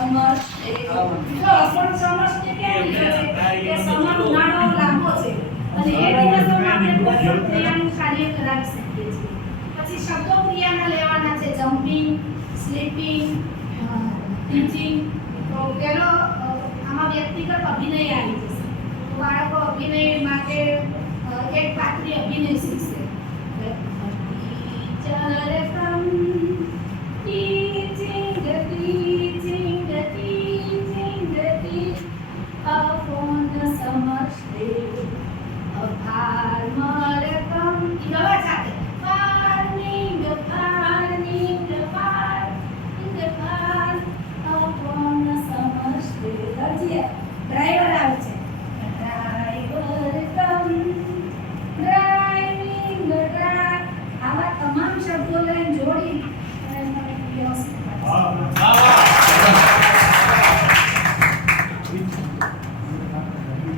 સમસ્તે તો પણ સમસ્તે કેમ લીધો છે કે સમર ઉનાળો લાંબો છે અને એ દિવસોમાં આપણે કોઈ પણ ક્રિયાનું કાર્ય કરાવી શકીએ છીએ. પછી શબ્દો ક્રિયાના લેવાના છે જમ્પિંગ, સ્લીપિંગ, ટીચિંગ. તો પેલો આમાં વ્યક્તિગત અભિનય આવી જશે. તો બાળકો અભિનય માટે એક પાત્રી અભિનય શીખશે. Teacher from